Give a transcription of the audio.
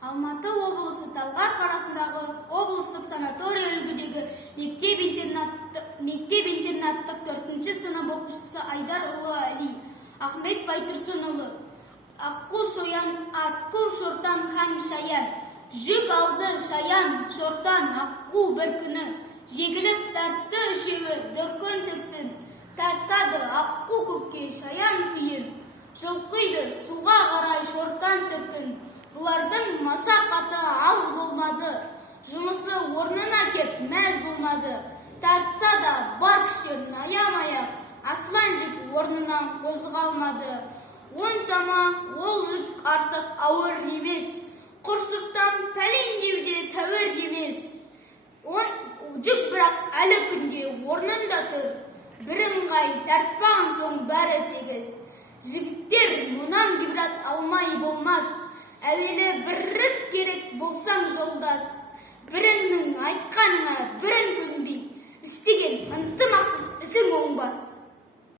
Алматы облысы Талғар қаласындағы облыстық санаторий үлгідегі мектеп-интернаттық 4-ші сынып оқушысы Айдар ұлы Әли Ахмет Байтұрсынұлы. Аққу шортан һәм шаян. Жүк алды шаян, шортан, аққу бір күні. Жегіліп тартты үшеуі дүркін түртін. Тартады аққу көкке шаян күйін. Жұлқиды суға қарай шортан шіркін. Бұлардың машақаты аз болмады. Жұмысы орнына кеп мәз болмады. Тартса да бар күштерін аямай-ақ, аслан жүк орнынан қозғалмады. Оншама ол жүк артық ауыр емес. Құрсырттан пәлен деуде тәуір емес. Жүк бірақ әлі күнге орнында тұр. Бірыңғай тартпаған соң бәрі тегіс. Жігіттер мұнан гибрат алмай болмас. Әуелі бірік керек болсаң жолдас. Біріңнің айтқаныңа бірін көнбей, істеген ынтымақсыз ісің оңбас.